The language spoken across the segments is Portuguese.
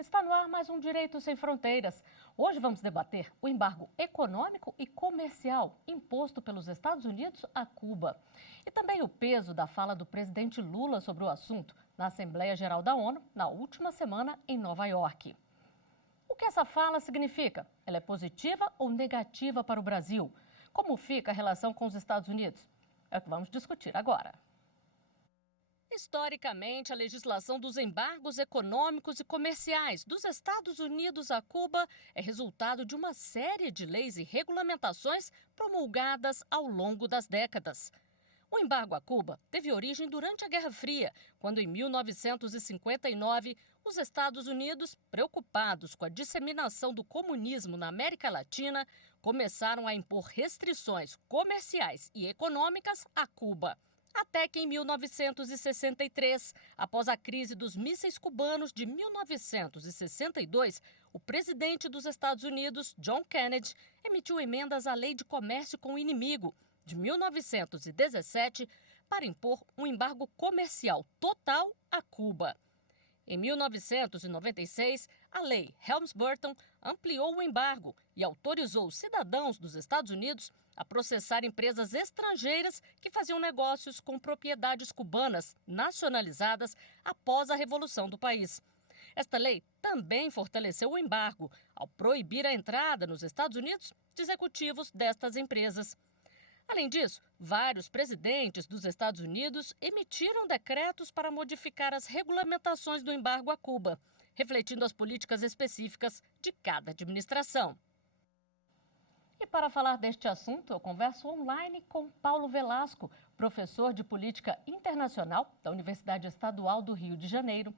Está no ar mais um Direito Sem Fronteiras. Hoje vamos debater o embargo econômico e comercial imposto pelos Estados Unidos a Cuba. E também o peso da fala do presidente Lula sobre o assunto na Assembleia Geral da ONU na última semana em Nova York. O que essa fala significa? Ela é positiva ou negativa para o Brasil? Como fica a relação com os Estados Unidos? É o que vamos discutir agora. Historicamente, a legislação dos embargos econômicos e comerciais dos Estados Unidos a Cuba é resultado de uma série de leis e regulamentações promulgadas ao longo das décadas. O embargo a Cuba teve origem durante a Guerra Fria, quando em 1959 os Estados Unidos, preocupados com a disseminação do comunismo na América Latina, começaram a impor restrições comerciais e econômicas a Cuba. Até que em 1963, após a crise dos mísseis cubanos de 1962, o presidente dos Estados Unidos, John Kennedy, emitiu emendas à Lei de Comércio com o Inimigo, de 1917, para impor um embargo comercial total a Cuba. Em 1996, a Lei Helms-Burton ampliou o embargo e autorizou cidadãos dos Estados Unidos a processar empresas estrangeiras que faziam negócios com propriedades cubanas nacionalizadas após a Revolução do país. Esta lei também fortaleceu o embargo ao proibir a entrada nos Estados Unidos de executivos destas empresas. Além disso, vários presidentes dos Estados Unidos emitiram decretos para modificar as regulamentações do embargo a Cuba, refletindo as políticas específicas de cada administração. E para falar deste assunto, eu converso online com Paulo Velasco, professor de Política Internacional da Universidade Estadual do Rio de Janeiro,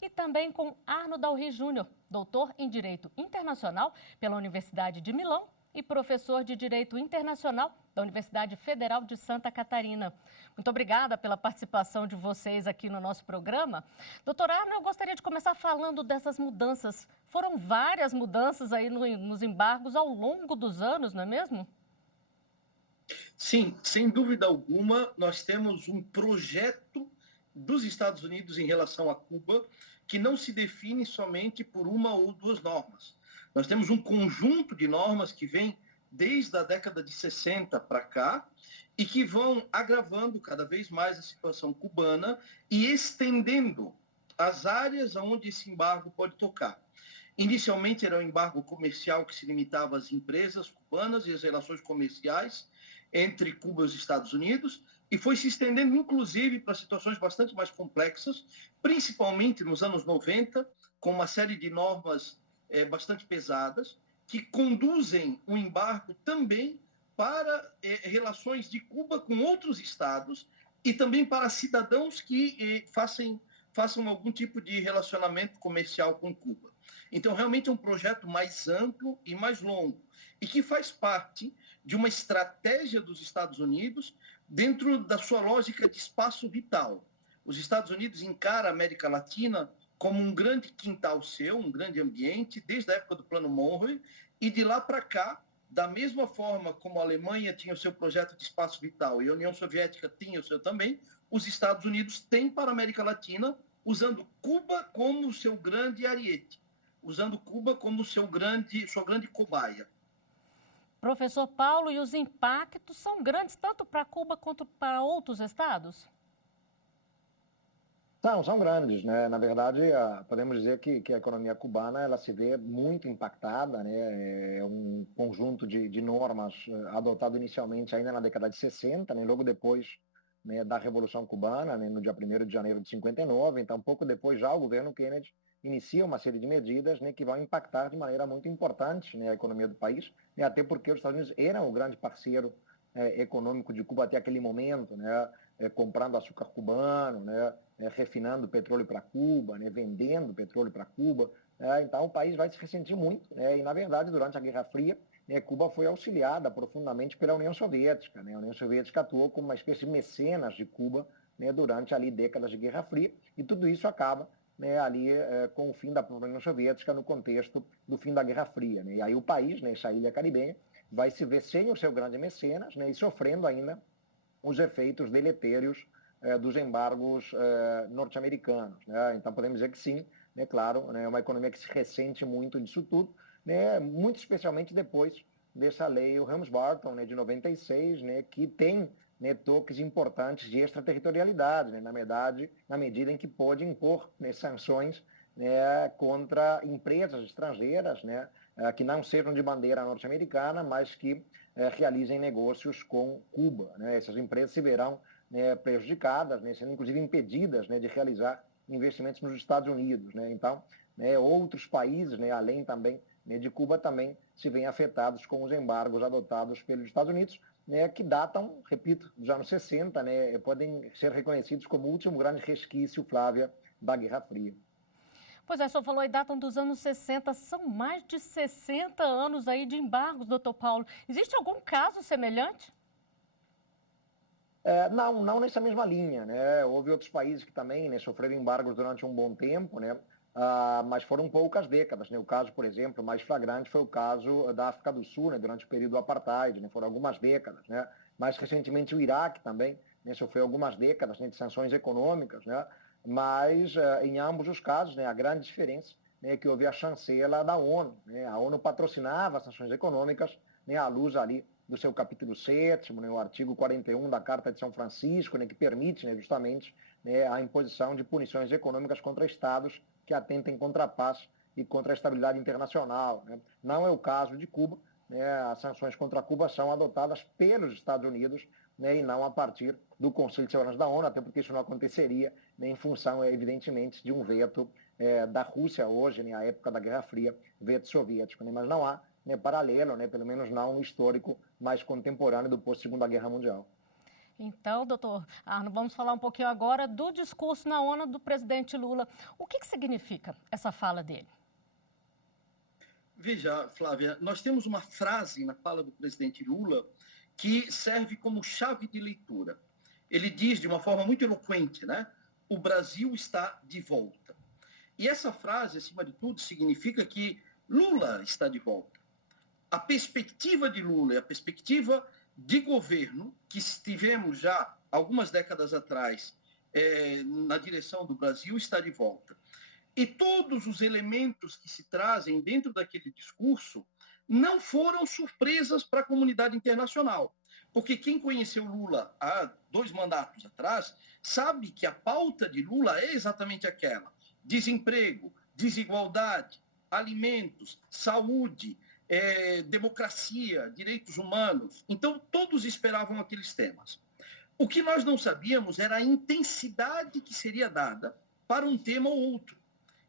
e também com Arno Dalry Júnior, doutor em Direito Internacional pela Universidade de Milão e professor de Direito Internacional da Universidade Federal de Santa Catarina. Muito obrigada pela participação de vocês aqui no nosso programa. Doutor Arno, eu gostaria de começar falando dessas mudanças. Foram várias mudanças aí nos embargos ao longo dos anos, não é mesmo? Sim, sem dúvida alguma, nós temos um projeto dos Estados Unidos em relação a Cuba que não se define somente por uma ou duas normas. Nós temos um conjunto de normas que vem desde a década de 60 para cá e que vão agravando cada vez mais a situação cubana e estendendo as áreas onde esse embargo pode tocar. Inicialmente era um embargo comercial que se limitava às empresas cubanas e às relações comerciais entre Cuba e os Estados Unidos e foi se estendendo inclusive para situações bastante mais complexas, principalmente nos anos 90, com uma série de normas bastante pesadas, que conduzem o embargo também para relações de Cuba com outros estados e também para cidadãos que façam algum tipo de relacionamento comercial com Cuba. Então, realmente é um projeto mais amplo e mais longo e que faz parte de uma estratégia dos Estados Unidos dentro da sua lógica de espaço vital. Os Estados Unidos encaram a América Latina como um grande quintal seu, um grande ambiente, desde a época do Plano Monroe, e de lá para cá, da mesma forma como a Alemanha tinha o seu projeto de espaço vital e a União Soviética tinha o seu também, os Estados Unidos têm para a América Latina, usando Cuba como o seu grande ariete, usando Cuba como sua grande cobaia. Professor Paulo, e os impactos são grandes tanto para Cuba quanto para outros estados? São grandes, né? Na verdade, podemos dizer que a economia cubana ela se vê muito impactada, né? É um conjunto de normas adotado inicialmente ainda na década de 60, né? Logo depois, né, da Revolução Cubana, né, no dia 1º de janeiro de 59. Então, pouco depois já o governo Kennedy inicia uma série de medidas, né, que vão impactar de maneira muito importante, né, a economia do país, né? Até porque os Estados Unidos eram o grande parceiro econômico de Cuba até aquele momento, né? Comprando açúcar cubano, né? Refinando petróleo para Cuba, né? Vendendo petróleo para Cuba. Então o país vai se ressentir muito, né? E na verdade durante a Guerra Fria, né, Cuba foi auxiliada profundamente pela União Soviética, né? A União Soviética atuou como uma espécie de mecenas de Cuba, né, durante ali décadas de Guerra Fria, e tudo isso acaba, né, ali com o fim da União Soviética no contexto do fim da Guerra Fria, né? E aí o país, né, essa ilha caribenha, vai se ver sem o seu grande mecenas, né, e sofrendo ainda os efeitos deletérios dos embargos norte-americanos, né? Então podemos dizer que sim, né, claro, né, uma economia que se ressente muito disso tudo, né, muito especialmente depois dessa lei, o Helms-Burton, né, de 96, né, que tem, né, toques importantes de extraterritorialidade, né, na medida em que pode impor, né, sanções, né, contra empresas estrangeiras, né, que não sejam de bandeira norte-americana, mas que realizem negócios com Cuba, né. Essas empresas se verão, né, prejudicadas, né, sendo inclusive impedidas, né, de realizar investimentos nos Estados Unidos, né. Então, né, outros países, né, além também, né, de Cuba, também se veem afetados com os embargos adotados pelos Estados Unidos, né, que datam, repito, dos anos 60, né, podem ser reconhecidos como o último grande resquício, Flávia, da Guerra Fria. Pois é, o senhor falou aí, datam dos anos 60, são mais de 60 anos aí de embargos, doutor Paulo. Existe algum caso semelhante? Não nessa mesma linha, né? Houve outros países que também, né, sofreram embargos durante um bom tempo, né? Mas foram poucas décadas, né? O caso, por exemplo, mais flagrante foi o caso da África do Sul, né, durante o período do apartheid, né? Foram algumas décadas, né? Mais recentemente o Iraque também, né, sofreu algumas décadas, né, de sanções econômicas, né? Mas em ambos os casos, né, a grande diferença, né, é que houve a chancela da ONU, né? A ONU patrocinava as sanções econômicas, né, à luz ali do seu capítulo 7º, né, o artigo 41 da Carta de São Francisco, né, que permite, né, justamente, né, a imposição de punições econômicas contra estados que atentem contra a paz e contra a estabilidade internacional, né. Não é o caso de Cuba, né, as sanções contra Cuba são adotadas pelos Estados Unidos, né, e não a partir do Conselho de Segurança da ONU, até porque isso não aconteceria, né, em função, evidentemente, de um veto da Rússia hoje, né, à época da Guerra Fria, veto soviético, né, mas não há, né, paralelo, né, pelo menos não no histórico mais contemporâneo do pós-Segunda Guerra Mundial. Então, doutor Arno, vamos falar um pouquinho agora do discurso na ONU do presidente Lula. O que significa essa fala dele? Veja, Flávia, nós temos uma frase na fala do presidente Lula que serve como chave de leitura. Ele diz de uma forma muito eloquente, né? O Brasil está de volta. E essa frase, acima de tudo, significa que Lula está de volta. A perspectiva de Lula e a perspectiva de governo que tivemos já algumas décadas atrás na direção do Brasil está de volta. E todos os elementos que se trazem dentro daquele discurso não foram surpresas para a comunidade internacional. Porque quem conheceu Lula há 2 mandatos atrás sabe que a pauta de Lula é exatamente aquela: desemprego, desigualdade, alimentos, saúde, democracia, direitos humanos. Então, todos esperavam aqueles temas. O que nós não sabíamos era a intensidade que seria dada para um tema ou outro.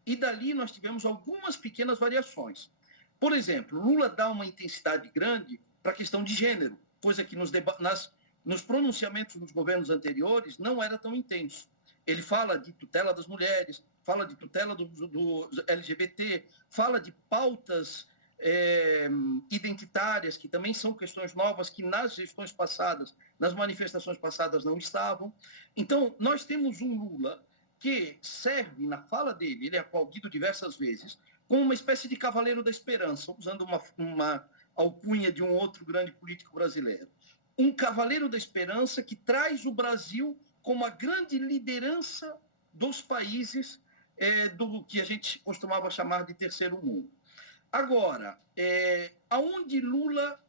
E dali nós tivemos algumas pequenas variações. Por exemplo, Lula dá uma intensidade grande para a questão de gênero, coisa que nos pronunciamentos dos governos anteriores não era tão intenso. Ele fala de tutela das mulheres, fala de tutela do LGBT, fala de pautas identitárias, que também são questões novas, que nas gestões passadas, nas manifestações passadas não estavam. Então, nós temos um Lula que serve, na fala dele, ele é aplaudido diversas vezes, como uma espécie de cavaleiro da esperança, usando uma alcunha de um outro grande político brasileiro. Um cavaleiro da esperança que traz o Brasil como a grande liderança dos países do que a gente costumava chamar de terceiro mundo. Agora, aonde Lula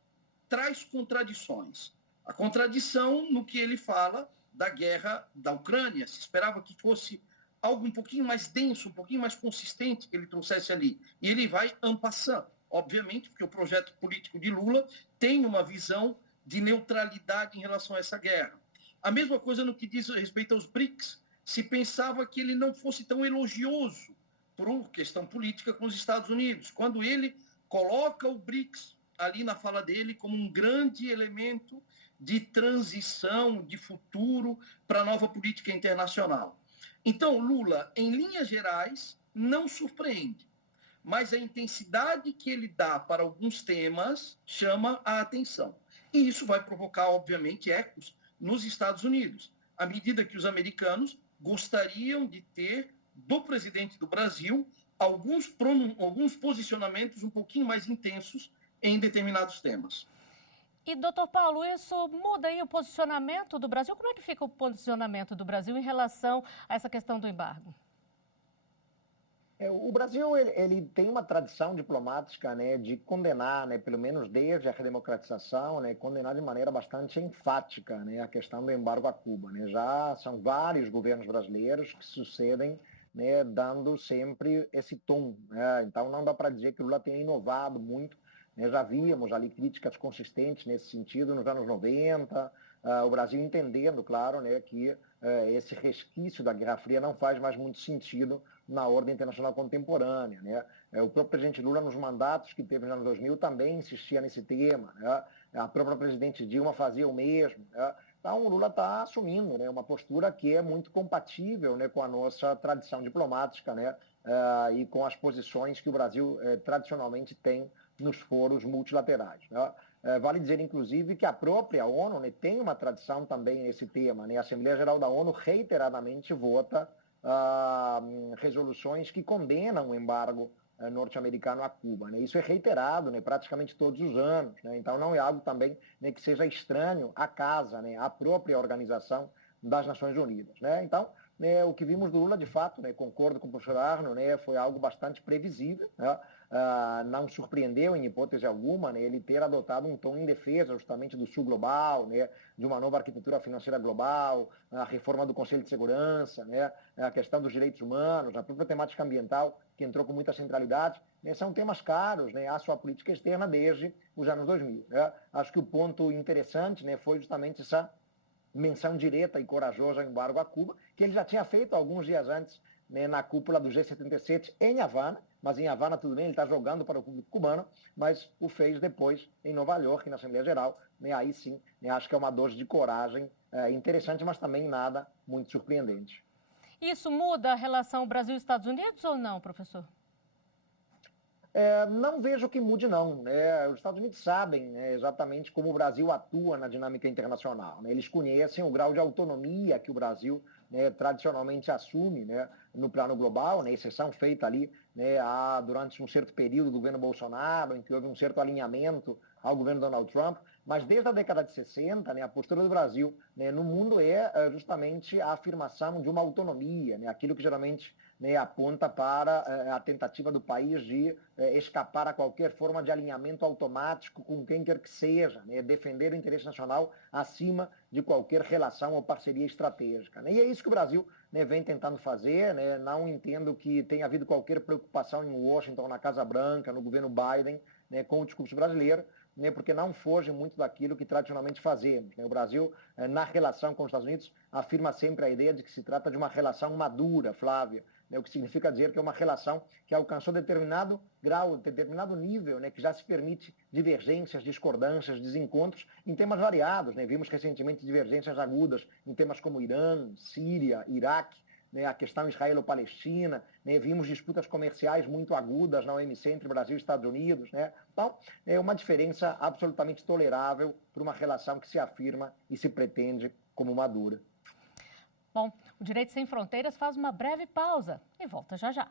traz contradições? A contradição no que ele fala da guerra da Ucrânia. Se esperava que fosse algo um pouquinho mais denso, um pouquinho mais consistente que ele trouxesse ali. E ele vai en passant, obviamente, porque o projeto político de Lula tem uma visão de neutralidade em relação a essa guerra. A mesma coisa no que diz respeito aos BRICS. Se pensava que ele não fosse tão elogioso por questão política com os Estados Unidos, quando ele coloca o BRICS ali na fala dele como um grande elemento de transição, de futuro para a nova política internacional. Então, Lula, em linhas gerais, não surpreende, mas a intensidade que ele dá para alguns temas chama a atenção. E isso vai provocar, obviamente, ecos nos Estados Unidos, à medida que os americanos gostariam de ter do presidente do Brasil alguns posicionamentos um pouquinho mais intensos em determinados temas. E, doutor Paulo, isso muda aí o posicionamento do Brasil? Como é que fica o posicionamento do Brasil em relação a essa questão do embargo? O Brasil ele tem uma tradição diplomática, né, de condenar, né, pelo menos desde a redemocratização, né, condenar de maneira bastante enfática, né, a questão do embargo a Cuba, né. Já são vários governos brasileiros que sucedem, né, dando sempre esse tom, né. Então não dá para dizer que o Lula tenha inovado muito, né. Já víamos ali críticas consistentes nesse sentido nos anos 90, o Brasil entendendo, claro, né, que esse resquício da Guerra Fria não faz mais muito sentido na ordem internacional contemporânea, né? O próprio presidente Lula, nos mandatos que teve nos anos 2000, também insistia nesse tema, né? A própria presidente Dilma fazia o mesmo, né? Então, o Lula está assumindo, né, uma postura que é muito compatível, né, com a nossa tradição diplomática, né, e com as posições que o Brasil tradicionalmente tem nos foros multilaterais, né? Vale dizer, inclusive, que a própria ONU, né, tem uma tradição também nesse tema, né? A Assembleia Geral da ONU reiteradamente vota resoluções que condenam o embargo norte-americano a Cuba, né? Isso é reiterado, né, praticamente todos os anos, né? Então não é algo também, né, que seja estranho à casa, né, à própria organização das Nações Unidas, né? Então, né, o que vimos do Lula, de fato, né, concordo com o professor Arno, né, foi algo bastante previsível, né? Não surpreendeu em hipótese alguma, né, ele ter adotado um tom em defesa justamente do Sul global, né, de uma nova arquitetura financeira global, a reforma do Conselho de Segurança, né, a questão dos direitos humanos, a própria temática ambiental, que entrou com muita centralidade, né, são temas caros, né, à sua política externa desde os anos 2000. Né? Acho que o ponto interessante, né, foi justamente essa menção direta e corajosa ao embargo a Cuba, que ele já tinha feito alguns dias antes, né, na cúpula do G77 em Havana, mas em Havana tudo bem, ele está jogando para o público cubano, mas o fez depois em Nova York, na Assembleia Geral, né, aí sim, né, acho que é uma dose de coragem interessante, mas também nada muito surpreendente. Isso muda a relação Brasil-Estados Unidos ou não, professor? Não vejo que mude, não. Né? Os Estados Unidos sabem, né, exatamente como o Brasil atua na dinâmica internacional. Né? Eles conhecem o grau de autonomia que o Brasil, né, tradicionalmente assume, né, no plano global, né, exceção feita ali, né, durante um certo período do governo Bolsonaro, em que houve um certo alinhamento ao governo Donald Trump, mas desde a década de 60, né, a postura do Brasil, né, no mundo é justamente a afirmação de uma autonomia, né, aquilo que geralmente, né, aponta para a tentativa do país de escapar a qualquer forma de alinhamento automático com quem quer que seja, né, defender o interesse nacional acima de qualquer relação ou parceria estratégica. Né? E é isso que o Brasil, né, vem tentando fazer. Né? Não entendo que tenha havido qualquer preocupação em Washington, na Casa Branca, no governo Biden, né, com o discurso brasileiro, né, porque não foge muito daquilo que tradicionalmente fazemos. Né? O Brasil, na relação com os Estados Unidos, afirma sempre a ideia de que se trata de uma relação madura, Flávia, né, o que significa dizer que é uma relação que alcançou determinado grau, determinado nível, né, que já se permite divergências, discordâncias, desencontros em temas variados. Né? Vimos recentemente divergências agudas em temas como Irã, Síria, Iraque, né, a questão Israelo-Palestina, né, vimos disputas comerciais muito agudas na OMC entre Brasil e Estados Unidos. Né? Então, é uma diferença absolutamente tolerável para uma relação que se afirma e se pretende como madura. Bom, o Direito Sem Fronteiras faz uma breve pausa e volta já já.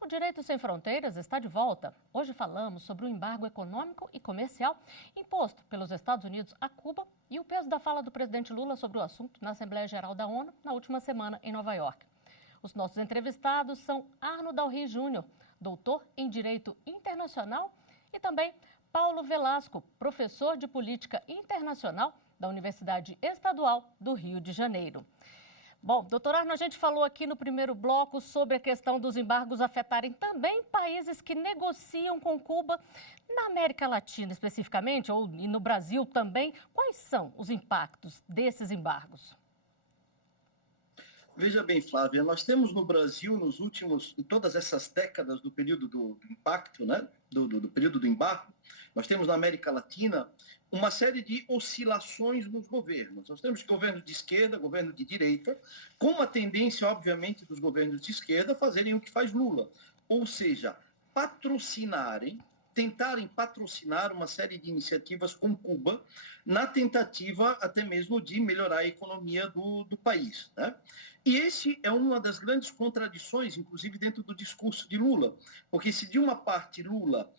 O Direito Sem Fronteiras está de volta. Hoje falamos sobre o embargo econômico e comercial imposto pelos Estados Unidos a Cuba e o peso da fala do presidente Lula sobre o assunto na Assembleia Geral da ONU na última semana em Nova York. Os nossos entrevistados são Arno Dalry Júnior, doutor em Direito Internacional, e também Paulo Velasco, professor de Política Internacional da Universidade Estadual do Rio de Janeiro. Bom, doutor Arno, a gente falou aqui no primeiro bloco sobre a questão dos embargos afetarem também países que negociam com Cuba. Na América Latina, especificamente, e no Brasil também, quais são os impactos desses embargos? Veja bem, Flávia, nós temos no Brasil, em todas essas décadas do período do impacto, né, do período do embargo, nós temos na América Latina uma série de oscilações nos governos. Nós temos governo de esquerda, governo de direita, com uma tendência, obviamente, dos governos de esquerda a fazerem o que faz Lula, ou seja, tentarem patrocinar uma série de iniciativas com Cuba, na tentativa até mesmo de melhorar a economia do país. Né? E esse é uma das grandes contradições, inclusive dentro do discurso de Lula, porque se de uma parte Lula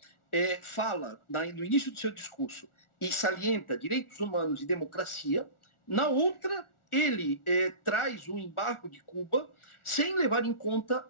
fala no início do seu discurso e salienta direitos humanos e democracia, na outra ele traz o embargo de Cuba sem levar em conta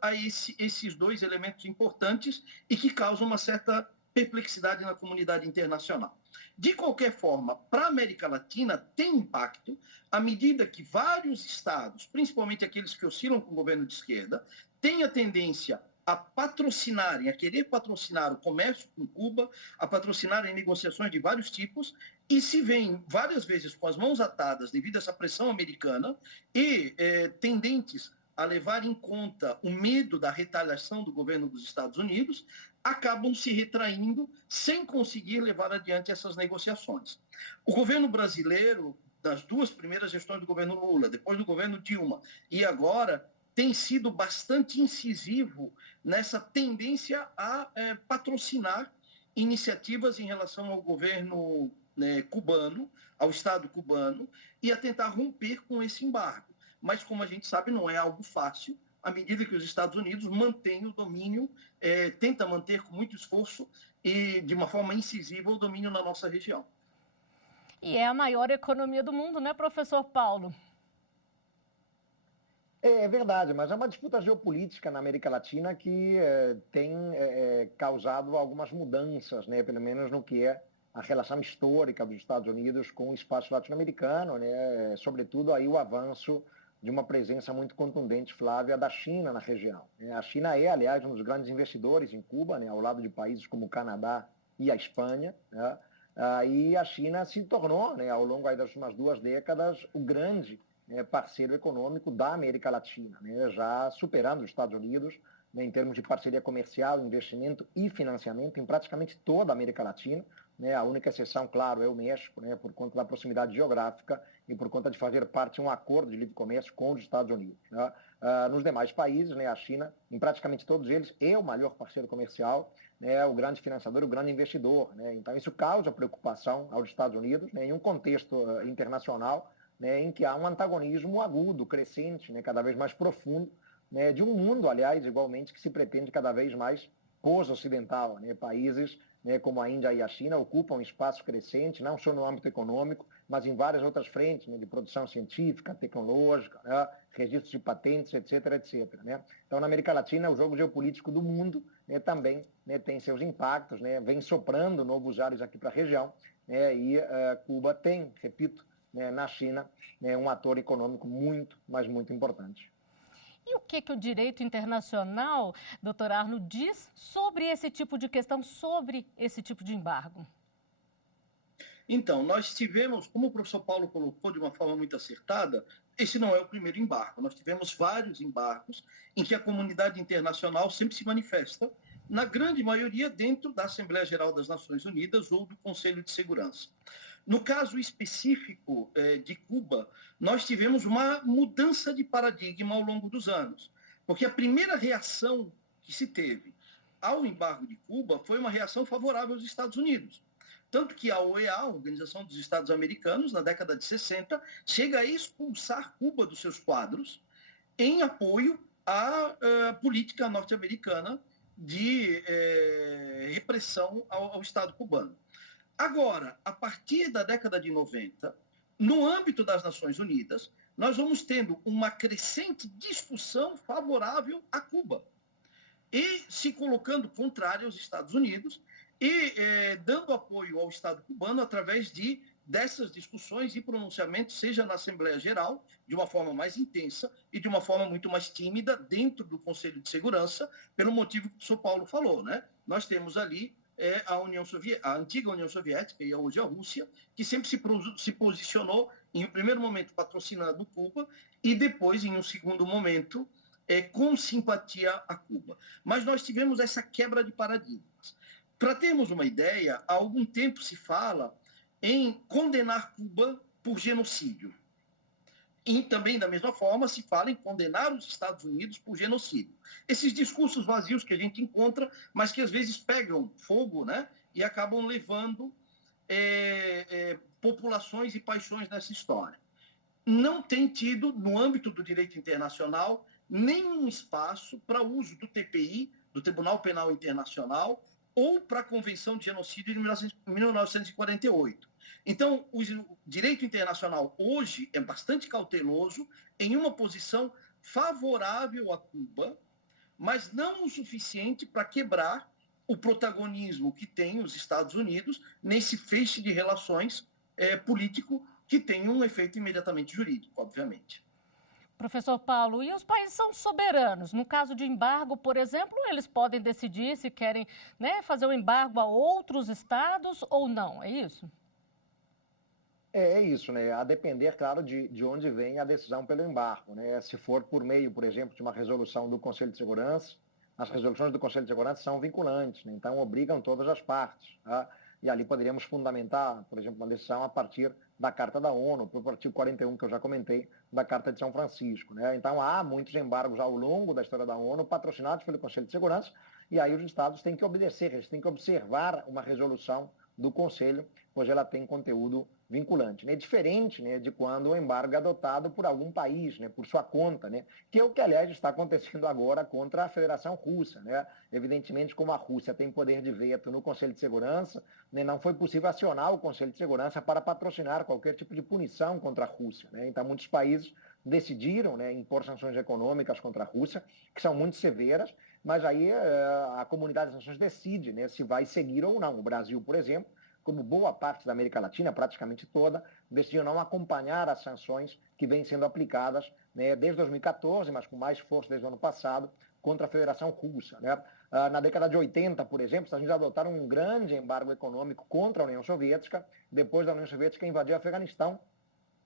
esses dois elementos importantes e que causam uma certa perplexidade na comunidade internacional. De qualquer forma, para a América Latina tem impacto à medida que vários estados, principalmente aqueles que oscilam com o governo de esquerda, têm a tendência a patrocinarem, a querer patrocinar o comércio com Cuba, a patrocinarem negociações de vários tipos, e se veem várias vezes com as mãos atadas devido a essa pressão americana e tendentes a levar em conta o medo da retaliação do governo dos Estados Unidos, acabam se retraindo sem conseguir levar adiante essas negociações. O governo brasileiro, das duas primeiras gestões do governo Lula, depois do governo Dilma, e agora, tem sido bastante incisivo nessa tendência a patrocinar iniciativas em relação ao governo cubano, ao Estado cubano, e a tentar romper com esse embargo. Mas, como a gente sabe, não é algo fácil, à medida que os Estados Unidos mantêm o domínio, tenta manter com muito esforço e de uma forma incisiva o domínio na nossa região. E é a maior economia do mundo, né, professor Paulo? É verdade, mas é uma disputa geopolítica na América Latina que tem causado algumas mudanças, né, pelo menos no que é a relação histórica dos Estados Unidos com o espaço latino-americano, né, sobretudo aí o avanço de uma presença muito contundente, Flávia, da China na região. A China é, aliás, um dos grandes investidores em Cuba, né, ao lado de países como o Canadá e a Espanha, né, e a China se tornou, né, ao longo aí das últimas 2 décadas, o grande parceiro econômico da América Latina, né, já superando os Estados Unidos, né, em termos de parceria comercial, investimento e financiamento em praticamente toda a América Latina, né, a única exceção, claro, é o México, né, por conta da proximidade geográfica e por conta de fazer parte de um acordo de livre comércio com os Estados Unidos. Né. Nos demais países, né, a China, em praticamente todos eles, é o maior parceiro comercial, né, o grande financiador, o grande investidor. Né, então, isso causa preocupação aos Estados Unidos, né, em um contexto internacional, né, em que há um antagonismo agudo, crescente, né, cada vez mais profundo, né, de um mundo, aliás, igualmente, que se pretende cada vez mais pós-ocidental. Né, países, né, como a Índia e a China ocupam um espaço crescente, não só no âmbito econômico, mas em várias outras frentes, né, de produção científica, tecnológica, né, registros de patentes, etc., etc. Né. Então, na América Latina, o jogo geopolítico do mundo, né, também, né, tem seus impactos, né, vem soprando novos ares aqui para a região, né, e Cuba tem, repito, né, na China, né, um ator econômico muito, mas muito importante. E o que o direito internacional, doutor Arno, diz sobre esse tipo de questão, sobre esse tipo de embargo? Então, nós tivemos, como o professor Paulo colocou de uma forma muito acertada, esse não é o primeiro embargo. Nós tivemos vários embargos em que a comunidade internacional sempre se manifesta, na grande maioria dentro da Assembleia Geral das Nações Unidas ou do Conselho de Segurança. No caso específico de Cuba, nós tivemos uma mudança de paradigma ao longo dos anos, porque a primeira reação que se teve ao embargo de Cuba foi uma reação favorável aos Estados Unidos. Tanto que a OEA, a Organização dos Estados Americanos, na década de 60, chega a expulsar Cuba dos seus quadros em apoio à política norte-americana de repressão ao Estado cubano. Agora, a partir da década de 90, no âmbito das Nações Unidas, nós vamos tendo uma crescente discussão favorável a Cuba e se colocando contrária aos Estados Unidos e dando apoio ao Estado cubano através dessas discussões e pronunciamentos, seja na Assembleia Geral, de uma forma mais intensa e de uma forma muito mais tímida dentro do Conselho de Segurança, pelo motivo que o senhor Paulo falou, né? Nós temos ali a antiga União Soviética e hoje a Rússia, que sempre se posicionou, em um primeiro momento, patrocinando Cuba e depois, em um segundo momento, com simpatia a Cuba. Mas nós tivemos essa quebra de paradigmas. Para termos uma ideia, há algum tempo se fala em condenar Cuba por genocídio. E também, da mesma forma, se fala em condenar os Estados Unidos por genocídio. Esses discursos vazios que a gente encontra, mas que às vezes pegam fogo, né, e acabam levando populações e paixões nessa história. Não tem tido, no âmbito do direito internacional, nenhum espaço para uso do TPI, do Tribunal Penal Internacional, ou para a Convenção de Genocídio de 1948. Então, o direito internacional hoje é bastante cauteloso em uma posição favorável a Cuba, mas não o suficiente para quebrar o protagonismo que tem os Estados Unidos nesse feixe de relações político que tem um efeito imediatamente jurídico, obviamente. Professor Paulo, e os países são soberanos? No caso de embargo, por exemplo, eles podem decidir se querem, né, fazer o embargo a outros estados ou não, é isso? É isso, né? A depender, claro, de onde vem a decisão pelo embargo, né? Se for por meio, por exemplo, de uma resolução do Conselho de Segurança, as resoluções do Conselho de Segurança são vinculantes, né? Então obrigam todas as partes, tá? E ali poderíamos fundamentar, por exemplo, uma decisão a partir da Carta da ONU, para o artigo 41 que eu já comentei, da Carta de São Francisco, né? Então há muitos embargos ao longo da história da ONU, patrocinados pelo Conselho de Segurança, e aí os estados têm que obedecer, eles têm que observar uma resolução do Conselho, pois ela tem conteúdo vinculante, né? Diferente, né, de quando o embargo é adotado por algum país, né, por sua conta, né, que é o que, aliás, está acontecendo agora contra a Federação Russa, né? Evidentemente, como a Rússia tem poder de veto no Conselho de Segurança, né, não foi possível acionar o Conselho de Segurança para patrocinar qualquer tipo de punição contra a Rússia, né? Então, muitos países decidiram, né, impor sanções econômicas contra a Rússia, que são muito severas, mas aí a comunidade das nações decide, né, se vai seguir ou não. O Brasil, por exemplo, como boa parte da América Latina, praticamente toda, decidiu não acompanhar as sanções que vêm sendo aplicadas, né, desde 2014, mas com mais força desde o ano passado, contra a Federação Russa, né? Na década de 80, por exemplo, os Estados Unidos adotaram um grande embargo econômico contra a União Soviética, depois da União Soviética invadir o Afeganistão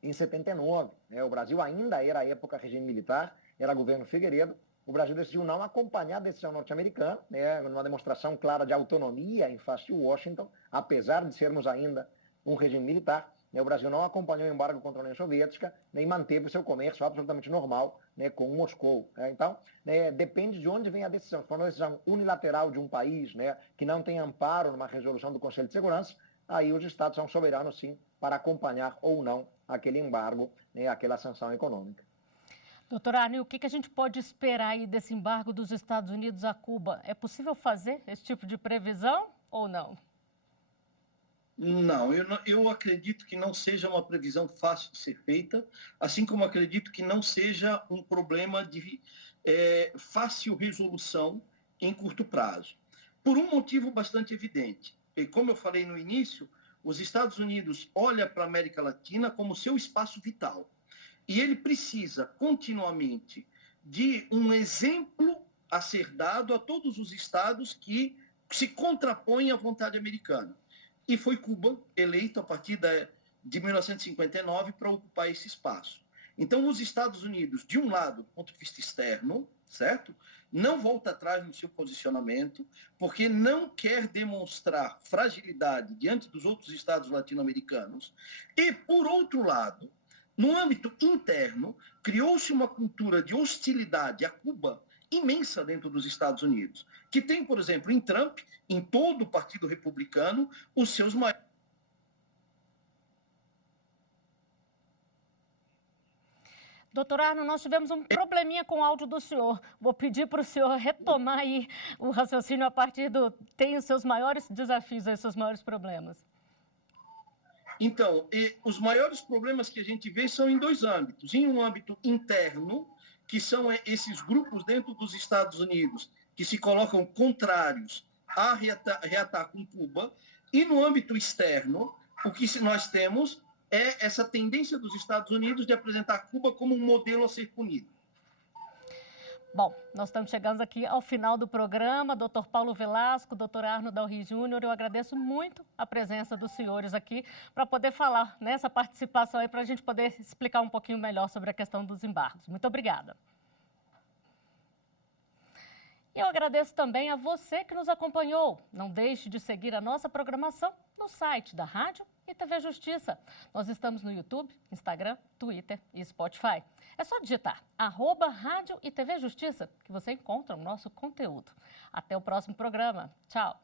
em 79. Né? O Brasil ainda era, à época, regime militar, era governo Figueiredo. O Brasil decidiu não acompanhar a decisão norte-americana, né, numa demonstração clara de autonomia em face de Washington, apesar de sermos ainda um regime militar. Né, o Brasil não acompanhou o embargo contra a União Soviética, nem manteve o seu comércio absolutamente normal, né, com Moscou. Né. Então, né, depende de onde vem a decisão. Se for uma decisão unilateral de um país, né, que não tem amparo numa resolução do Conselho de Segurança, aí os estados são soberanos, sim, para acompanhar ou não aquele embargo, né, aquela sanção econômica. Doutor Arne, o que a gente pode esperar aí desse embargo dos Estados Unidos a Cuba? É possível fazer esse tipo de previsão ou não? Não, eu acredito que não seja uma previsão fácil de ser feita, assim como acredito que não seja um problema de fácil resolução em curto prazo. Por um motivo bastante evidente. E como eu falei no início, os Estados Unidos olham para a América Latina como seu espaço vital. E ele precisa continuamente de um exemplo a ser dado a todos os estados que se contrapõem à vontade americana. E foi Cuba eleito a partir de 1959 para ocupar esse espaço. Então, os Estados Unidos, de um lado, do ponto de vista externo, certo? Não volta atrás no seu posicionamento, porque não quer demonstrar fragilidade diante dos outros estados latino-americanos. E, por outro lado, no âmbito interno, criou-se uma cultura de hostilidade a Cuba imensa dentro dos Estados Unidos, que tem, por exemplo, em Trump, em todo o Partido Republicano, os seus maiores. Doutor Arno, nós tivemos um probleminha com o áudio do senhor. Vou pedir para o senhor retomar aí o raciocínio a partir do... Tem os seus maiores desafios, os seus maiores problemas. Então, os maiores problemas que a gente vê são em dois âmbitos. Em um âmbito interno, que são esses grupos dentro dos Estados Unidos que se colocam contrários a reatar com Cuba, e no âmbito externo, o que nós temos é essa tendência dos Estados Unidos de apresentar Cuba como um modelo a ser punido. Bom, nós estamos chegando aqui ao final do programa. Doutor Paulo Velasco, doutor Arno Dalry Júnior, eu agradeço muito a presença dos senhores aqui para poder falar nessa participação aí, para a gente poder explicar um pouquinho melhor sobre a questão dos embargos. Muito obrigada. Eu agradeço também a você que nos acompanhou. Não deixe de seguir a nossa programação no site da Rádio e TV Justiça. Nós estamos no YouTube, Instagram, Twitter e Spotify. É só digitar @Rádio e TV Justiça que você encontra o nosso conteúdo. Até o próximo programa. Tchau!